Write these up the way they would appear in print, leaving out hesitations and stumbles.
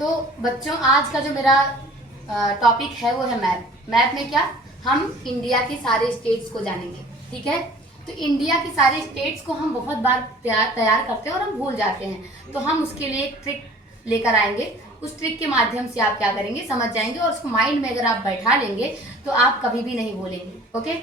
तो बच्चों आज का जो मेरा टॉपिक है वो है मैप। मैप में क्या, हम इंडिया के सारे स्टेट्स को जानेंगे, ठीक है। तो इंडिया के सारे स्टेट्स को हम बहुत बार तैयार करते हैं और हम भूल जाते हैं, तो हम उसके लिए एक ट्रिक लेकर आएंगे। उस ट्रिक के माध्यम से आप क्या करेंगे, समझ जाएंगे, और उसको माइंड में अगर आप बैठा लेंगे तो आप कभी भी नहीं भूलेंगे। ओके,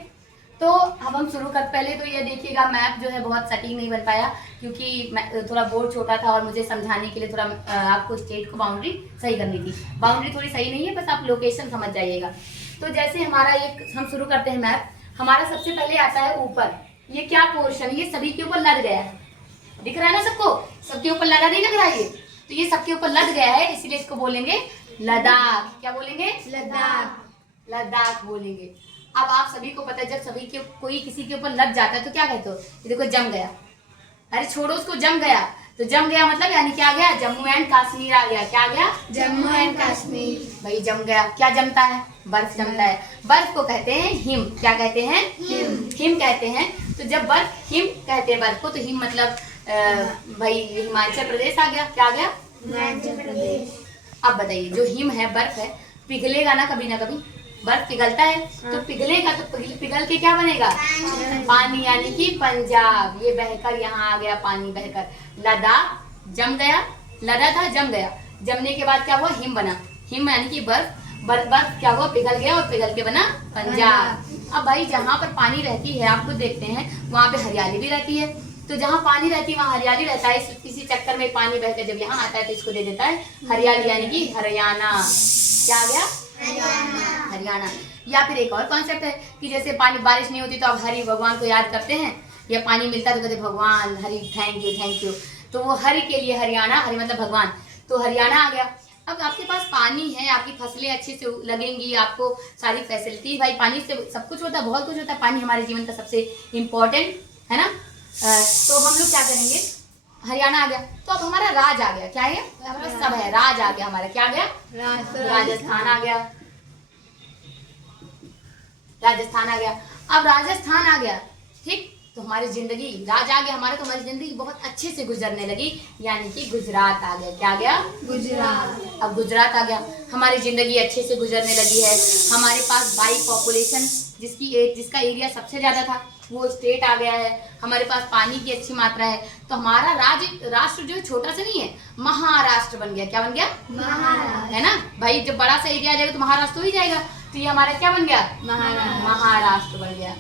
तो अब हम शुरू कर। पहले तो ये देखिएगा, मैप जो है बहुत सटीक नहीं बन पाया क्योंकि थोड़ा बोर्ड छोटा था और मुझे समझाने के लिए थोड़ा आपको स्टेट को बाउंड्री सही करनी थी। बाउंड्री थोड़ी सही नहीं है, बस आप लोकेशन समझ जाइएगा। तो जैसे हमारा एक हम शुरू करते हैं मैप। हमारा सबसे पहले आता है ऊपर, ये क्या पोर्शन, ये सभी के ऊपर लद गया है, दिख रहा है ना सबको, सबके ऊपर लदा नहीं लग रहा है ये, तो ये सबके ऊपर लद गया है, इसीलिए इसको बोलेंगे लद्दाख। क्या बोलेंगे? लद्दाख। लद्दाख बोलेंगे। अब आप सभी को पता है, जब सभी के कोई किसी के ऊपर लग जाता है तो क्या कहते हो, ये देखो जम गया। अरे छोड़ो उसको, जम गया। तो जम गया मतलब यानी क्या आ गया, जम्मू एंड कश्मीर आ गया। क्या आ गया? जम्मू एंड कश्मीर। भाई जम गया। क्या जमता है? बर्फ जमता है। बर्फ को कहते हैं हिम। क्या कहते हैं? हिम कहते हैं। तो जब बर्फ, हिम कहते हैं बर्फ को, तो हिम मतलब भाई हिमाचल प्रदेश आ गया। क्या आ गया? हिमाचल प्रदेश। अब बताइए, जो हिम है, बर्फ है, पिघलेगा ना कभी ना कभी, बर्फ पिघलता है तो पिघलेगा, तो पिघल के क्या बनेगा? पानी, यानी कि पंजाब। ये बहकर यहाँ आ गया, पानी बहकर। लद्दाख जम गया, लदा था जम गया, जमने के बाद क्या हुआ, हिम बना। हिम यानी कि बर्फ, बर्फ क्या हुआ, पिघल गया और पिघल के बना पंजाब। अब भाई जहाँ पर पानी रहती है, आप खुद देखते हैं, वहाँ पे हरियाली भी रहती है। तो जहाँ पानी रहती है वहाँ हरियाली रहता है। इसी चक्कर में पानी बहकर जब यहाँ आता है तो इसको दे देता है हरियाली, यानी कि हरियाणा। क्या आ गया? हरियाणा। या फिर एक और कॉन्सेप्ट है कि जैसे पानी, बारिश नहीं होती तो आप हरि भगवान को याद करते हैं, या पानी मिलता है तो कहते भगवान Hari, thank you thank you. तो वो हरि के लिए हरियाणा, हरि मतलब भगवान, तो हरियाणा आ गया। अब आपके पास पानी है, आपकी फसलें अच्छे से लगेंगी, आपको सारी फैसिलिटी, भाई पानी से सब कुछ होता है, बहुत कुछ होता है। पानी हमारे जीवन का सबसे इम्पोर्टेंट है ना। तो हम लोग क्या करेंगे, हरियाणा आ गया, तो अब हमारा राज आ गया। क्या है? सब है, राज आ गया हमारा। क्या आ गया? राजस्थान आ गया। राजस्थान आ गया। अब राजस्थान आ गया, ठीक, तो हमारी जिंदगी, राज आ गया हमारे, तो हमारी जिंदगी बहुत अच्छे से गुजरने लगी, यानी कि गुजरात आ गया। क्या आ गया? गुजरात। अब गुजरात आ गया, हमारी जिंदगी अच्छे से गुजरने लगी है। हमारे पास बाई पॉपुलेशन, जिसका एरिया सबसे ज्यादा था, वो स्टेट आ गया है। हमारे पास पानी की अच्छी मात्रा है, तो हमारा राष्ट्र जो है छोटा सा नहीं है, महाराष्ट्र बन गया। क्या बन गया? महाराष्ट्र। है ना भाई, जब बड़ा सा एरिया आ जाएगा तो महाराष्ट्र हो ही जाएगा। तो ये हमारा क्या बन गया? महाराष्ट्र बन गया।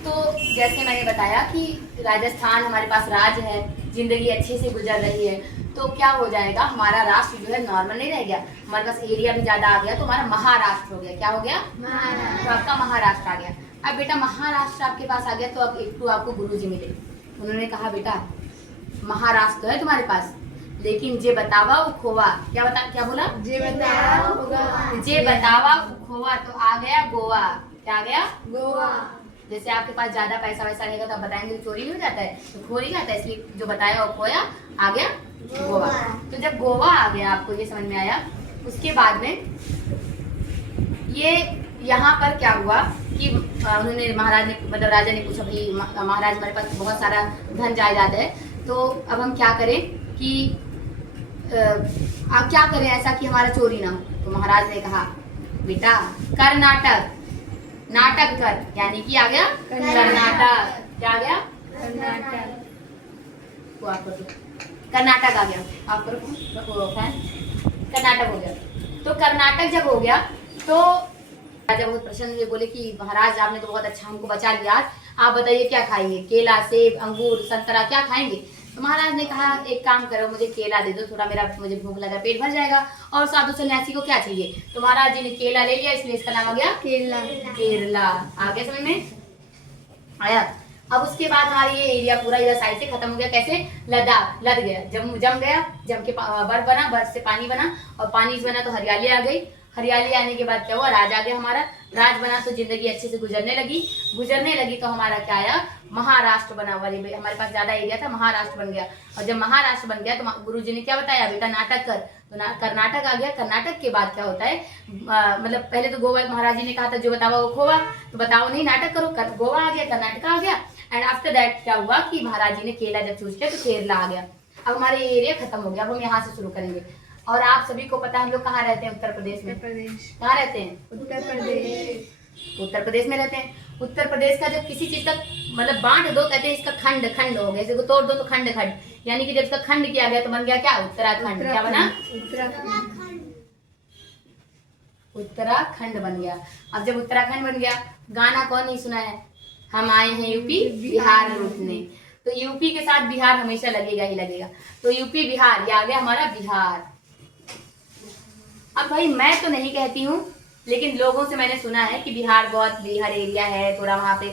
तो जैसे मैंने बताया कि राजस्थान हमारे पास राज है, जिंदगी अच्छे से गुजर रही है, तो क्या हो जाएगा, हमारा राष्ट्र जो है नॉर्मल नहीं रह गया, हमारे पास एरिया भी ज्यादा आ गया, तो हमारा महाराष्ट्र हो गया। क्या हो गया? तो आपका महाराष्ट्र आ गया। अब बेटा महाराष्ट्र आपके पास आ गया, तो अब एक तो आपको गुरुजी मिले, उन्होंने कहा बेटा महाराष्ट्र तो है तुम्हारे पास, लेकिन जे बतावा वो खोवा। क्या बोला? जे बतावा वो जे बतावा वो खोवा, तो आ गया गोवा। क्या आ गया? गोवा। जैसे आपके पास ज्यादा पैसा वैसा रहेगा तो आप बताएंगे तो चोरी नहीं हो जाता है, तो खो नहीं जाता है, इसलिए जो बताया वो खोया, आ गया गोवा। तो जब गोवा आ गया, आपको ये समझ में आया, उसके बाद में ये यहाँ पर क्या हुआ कि उन्होंने, महाराज ने, मतलब राजा ने पूछा, भाई महाराज हमारे पास बहुत सारा धन जायदाद है, तो अब हम क्या करें कि आप क्या करें ऐसा कि हमारा चोरी ना हो। तो महाराज ने कहा बेटा कर्नाटक, नाटक कर, यानी कि आ गया कर्नाटक। क्या आ गया? कर्नाटक। वो आप करो, कर्नाटक आ गया, आप करो फैन, कर्नाटक हो गया। तो कर्नाटक जब हो गया तो राजा बहुत प्रसन्न हुए, बोले कि महाराज आपने तो बहुत अच्छा हमको बचा लिया, आप बताइए क्या खाएंगे, केला, सेब, अंगूर, संतरा, क्या खाएंगे? तो महाराज ने कहा एक काम करो, मुझे केला दे दो, थोड़ा मुझे भूख लगा, पेट भर जाएगा, और साधु सन्यासी को क्या चाहिए। तो महाराज जी ने केला ले लिया, इसलिए इसका नाम आ गया केरला। केरला। आ गया समझ में आया? अब उसके बाद हमारा ये एरिया पूरा इधर साइड से खत्म हो गया। कैसे? लद्दाख लद गया, जम गया, जम के बर्फ बना, बर्फ से पानी बना, और पानी से बना तो हरियाली आ गई। हरियाली आने के बाद क्या हुआ, राज आ गया हमारा, राज बना तो जिंदगी अच्छे से गुजरने लगी तो हमारा क्या आया, महाराष्ट्र बना। वाली हमारे पास ज्यादा एरिया था, महाराष्ट्र बन गया। और जब महाराष्ट्र बन गया तो गुरु जी ने क्या बताया, बेटा नाटक कर, तो कर्नाटक आ गया। कर्नाटक के बाद क्या होता है, मतलब पहले तो गोवा, महाराज जी ने कहा था जो बतावा वो खोवा, तो बताओ नहीं, नाटक करो, गोवा आ गया, कर्नाटक आ गया। एंड आफ्टर दैट क्या हुआ कि महाराज जी ने केला जब चूज किया तो केरला आ गया। अब हमारा ये एरिया खत्म हो गया, अब हम यहाँ से शुरू करेंगे। और आप सभी को पता है हम लोग कहाँ रहते हैं, उत्तर प्रदेश में। उत्तर प्रदेश। कहाँ रहते हैं? उत्तर प्रदेश। उत्तर प्रदेश में रहते हैं। उत्तर प्रदेश का जब किसी चीज का मतलब बांट दो, कहते हैं इसका खंड खंड हो गया, इसको तोड़ दो तो खंड खंड, यानी कि जब इसका खंड किया गया तो बन गया क्या? उत्तराखंड। क्या बना? उत्तराखंड। उत्तराखंड बन गया। अब जब उत्तराखंड बन गया, गाना कौन नहीं सुना है, हम आए हैं यूपी बिहार लूटने। तो यूपी के साथ बिहार हमेशा लगेगा ही लगेगा। तो यूपी बिहार, ये आ गया हमारा बिहार। अब भाई मैं तो नहीं कहती हूँ, लेकिन लोगों से मैंने सुना है कि बिहार बहुत बिहार एरिया है, थोड़ा वहाँ पे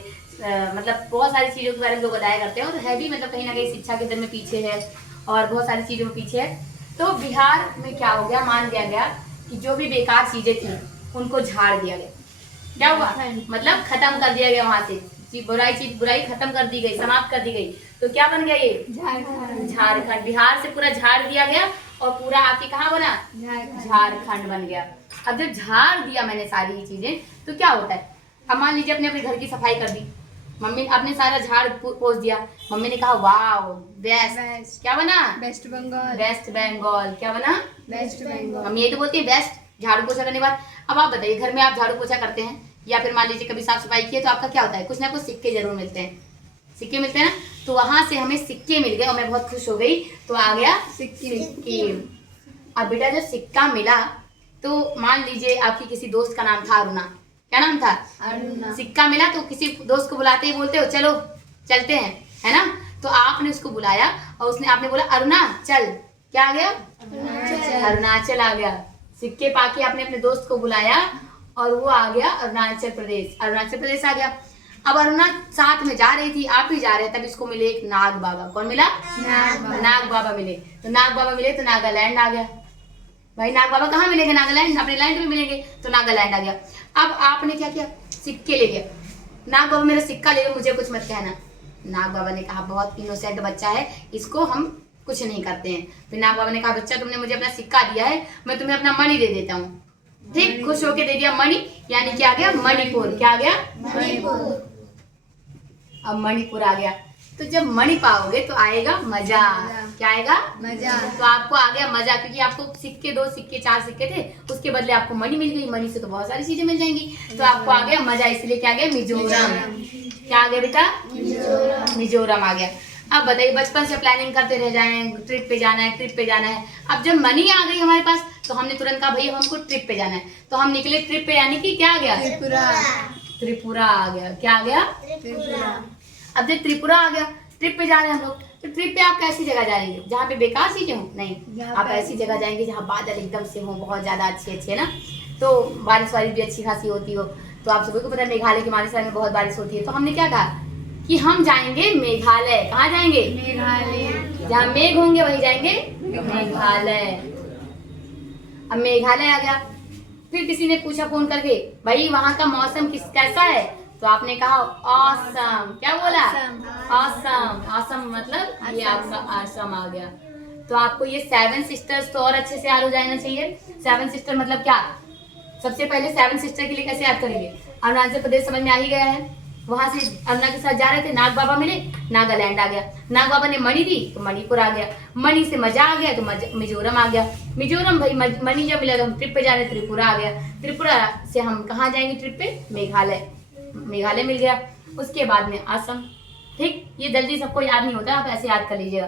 मतलब बहुत सारी चीज़ों के बारे में लोग बताया करते हैं, और है भी मतलब कहीं ना कहीं शिक्षा के दर में पीछे है और बहुत सारी चीज़ों में पीछे है। तो बिहार में क्या हो गया, मान लिया गया कि जो भी बेकार चीज़ें थी उनको झाड़ दिया गया। क्या हुआ? मतलब खत्म कर दिया गया वहाँ से, बुराई खत्म कर दी गई, समाप्त कर दी गई। तो क्या बन गया ये? झारखंड। बिहार से पूरा झाड़ दिया गया और पूरा आके कहाँ बना? झारखंड बन गया। अब जब झाड़ दिया मैंने सारी चीजें, तो क्या होता है, अब मान लीजिए अपने अपने घर की सफाई कर दी, मम्मी आपने सारा झाड़ पोंछ दिया, मम्मी ने कहा वाह बेस्ट, क्या बना? वेस्ट बंगाल। वेस्ट बंगाल। क्या बना? वेस्ट बंगाल। मम्मी ये तो बोलती है बेस्ट झाड़ू पोछा करने के बाद। अब आप बताइए, घर में आप झाड़ू पोछा करते हैं या फिर मान लीजिए कभी साफ सफाई किए, तो आपका क्या होता है, कुछ ना कुछ सिक्के जरूर मिलते हैं, सिक्के मिलते हैं ना। तो वहां से हमें सिक्के मिल गए और मैं बहुत खुश हो गई। तो आ गया सिक्के। अब बेटा जब सिक्का मिला तो मान लीजिए आपकी किसी दोस्त का नाम था अरुणा, क्या नाम था? अरुणा। सिक्का मिला तो किसी दोस्त को बुलाते ही बोलते हो चलो चलते हैं, है ना। तो आपने उसको बुलाया और उसने आपने बोला अरुणा चल, क्या आ गया? अरुणाचल आ गया। सिक्के पाके आपने अपने दोस्त को बुलाया और वो आ गया अरुणाचल प्रदेश। अरुणाचल प्रदेश आ गया। अब अरुणा साथ में जा रही थी, आप भी जा रहे, तब इसको मिले एक नाग बाबा। कौन मिला? नाग बाबा मिले। तो नाग बाबा मिले तो नागालैंड आ गया। भाई नाग बाबा कहाँ मिलेंगे? नागालैंड, अपने लैंड में मिलेंगे। तो नागालैंड आ गया। अब आपने क्या किया, सिक्के ले गया। नाग बाबा मेरा सिक्का ले लो, मुझे कुछ मत कहना। नाग बाबा ने कहा बहुत इनोसेंट बच्चा है, इसको हम कुछ नहीं करते हैं। फिर नाग बाबा ने कहा बच्चा तुमने मुझे अपना सिक्का दिया है, मैं तुम्हें अपना मणि दे देता हूँ। ठीक, खुश होके दे दिया मणि, यानी क्या आ गया? मणिपुर। क्या आ गया? मणिपुर। अब मणिपुर आ गया। तो जब मणि पाओगे तो आएगा मजा। क्या आएगा? मजा। तो आपको आ गया मजा, क्योंकि आपको सिक्के, 2 सिक्के 4 सिक्के थे, उसके बदले आपको मणि मिल गई। मणि से तो बहुत सारी चीजें मिल जाएंगी, तो आपको आ गया मजा। इसलिए क्या आ गया? मिजोरम। क्या आ गया बेटा? मिजोरम आ गया। अब बताइए, बचपन से प्लानिंग करते रह जाए, ट्रिप पे जाना है, ट्रिप पे जाना है। अब जब मनी आ गई हमारे पास तो हमने तुरंत कहा भैया हमको ट्रिप पे जाना है, तो हम निकले ट्रिप पे, यानी कि क्या आ गया? त्रिपुरा आ गया। क्या आ गया? त्रिपुरा। अब जब त्रिपुरा आ गया, ट्रिप पे जा रहे हैं हम लोग। तो ट्रिप पे आप कैसी जगह जाएंगे? जहाँ पे बेकार चीजें हो? नहीं, आप ऐसी जगह जाएंगे जहाँ बादल एकदम से हो, बहुत ज्यादा अच्छे अच्छे ना, तो बारिश वारिश भी अच्छी खासी होती हो। तो आप सभी को पता है मेघालय के मानसरोवर में बहुत बारिश होती है। तो हमने क्या कहा कि हम जाएंगे मेघालय। कहाँ जाएंगे? मेघालय। जहाँ मेघ होंगे वही जाएंगे मेघालय। अब मेघालय आ गया। फिर किसी ने पूछा फोन करके भाई वहाँ का मौसम कैसा है? तो आपने कहा ऑसम। क्या बोला? ऑसम। ऑसम मतलब ये आपका आसम आ गया। तो आपको ये 7 सिस्टर्स तो और अच्छे से याद हो जाना चाहिए। 7 सिस्टर मतलब क्या? सबसे पहले 7 सिस्टर के लिए कैसे याद करेंगे? अरुणाचल प्रदेश समझ में आ ही गया है। वहां से अरुणा के साथ जा रहे थे, नाग बाबा मिले, नागालैंड आ गया। नाग बाबा ने मणि दी तो मणिपुर आ गया। मणि से मजा आ गया तो मिजोरम आ गया। मिजोरम भाई मणि जब मिला तो हम ट्रिप पे जा रहे, त्रिपुरा आ गया। त्रिपुरा से हम कहाँ जाएंगे ट्रिप पे? मेघालय। मेघालय मिल गया। उसके बाद में असम। ठीक, ये जल्दी सबको याद नहीं होता, आप ऐसे याद कर लीजिएगा।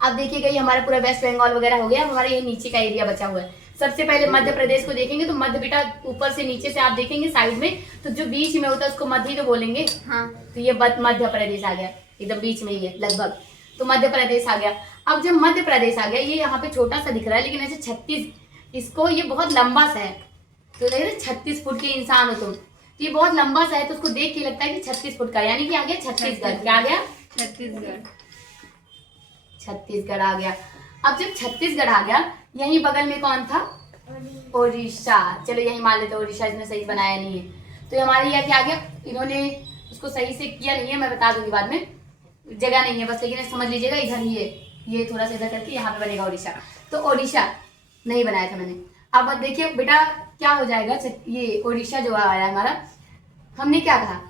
अब देखिएगा ये हमारा पूरा वेस्ट बंगाल वगैरह हो गया, हमारे ये नीचे का एरिया बचा हुआ है। सबसे पहले मध्य प्रदेश को देखेंगे तो मध्य बेटा ऊपर से नीचे से आप देखेंगे साइड में, तो जो बीच में होता है उसको मध्य ही तो बोलेंगे। हाँ, तो ये मध्य प्रदेश आ गया, एकदम बीच में ही है लगभग। तो मध्य प्रदेश आ गया। अब जब मध्य प्रदेश आ गया, ये यहाँ पे छोटा सा दिख रहा है, लेकिन ऐसे 36 इसको, ये बहुत लंबा सा है। तो देख रहे 36 फुट के इंसान हो तुम, तो ये बहुत लंबा सा है, तो उसको देख के लगता है कि 36 फुट का, यानी कि आ गया छत्तीसगढ़। क्या आ गया? छत्तीसगढ़ आ गया। अब जब छत्तीसगढ़ आ गया, यहीं बगल में कौन था? ओडिशा। चलो यहीं मान लेते, ओडिशा इसने सही बनाया नहीं है। तो हमारे यहाँ क्या आ गया? इन्होंने उसको सही से किया नहीं है, मैं बता दूंगी बाद में, जगह नहीं है बस, लेकिन समझ लीजिएगा इधर ही है, ये थोड़ा सा इधर करके यहाँ पे बनेगा ओडिशा। तो ओडिशा नहीं बनाया था मैंने। अब देखिए बेटा क्या हो जाएगा, ये ओडिशा जो आया हमारा, हमने क्या कहा?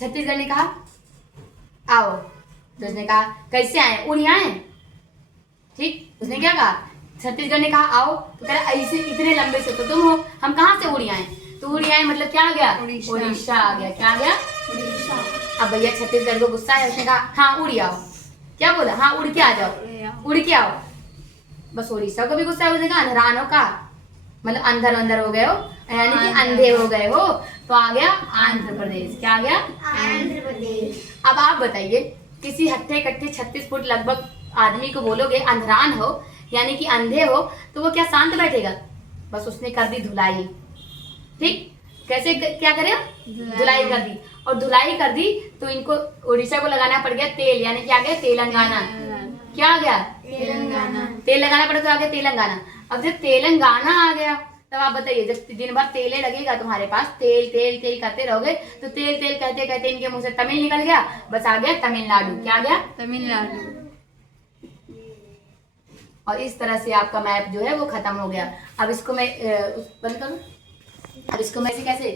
छत्तीसगढ़ ने कहा आओ, तो उसने कहा कैसे आए? उड़िया आए? ठीक, उसने क्या कहा, छत्तीसगढ़ ने कहा आओ, तो कह रहा ऐसे इतने लंबे से तो तुम हो, हम कहाँ से उड़ी आए, तो उड़ी आए मतलब क्या आ गया, उड़ीसा आ गया, क्या आ गया, उड़ीसा। अब भैया छत्तीसगढ़ को गुस्सा है, उसने कहा हाँ उड़ी आओ, क्या बोला, हाँ उड़ के आ जाओ, उड़ के आओ, बस उड़ीसा को भी गुस्सा है, उसने कहा अंधरानो का, मतलब अंदर अंदर हो गए हो, यानी कि अंधे हो गए हो, तो आ गया आंध्र प्रदेश, क्या आ गया, आंध्र प्रदेश। अब आप बताइए किसी हट्टे कट्टे 36 फुट लगभग आदमी को बोलोगे अंधरान हो यानी कि अंधे हो, तो वो क्या शांत बैठेगा, बस उसने कर दी धुलाई, ठीक, कैसे क्या करे, धुलाई कर दी, और धुलाई कर दी तो इनको उड़ीसा को लगाना पड़ गया तेल, यानी कि आ गया तेलंगाना, क्या आ गया, तेलंगाना। तेल लगाना पड़ा तो आ गया तेलंगाना। अब जब तेलंगाना आ गया तब आप बताइए, जब दिन भर तेले लगेगा तुम्हारे पास, तेल तेल तेल करते रहोगे, तो तेल तेल कहते कहते इनके मुंह से तमिल निकल गया, बस आ गया तमिलनाडु, क्या आ गया, तमिलनाडु। और इस तरह से आपका मैप जो है वो खत्म हो गया। अब इसको मैं बंद करूं, अब इसको मैं कैसे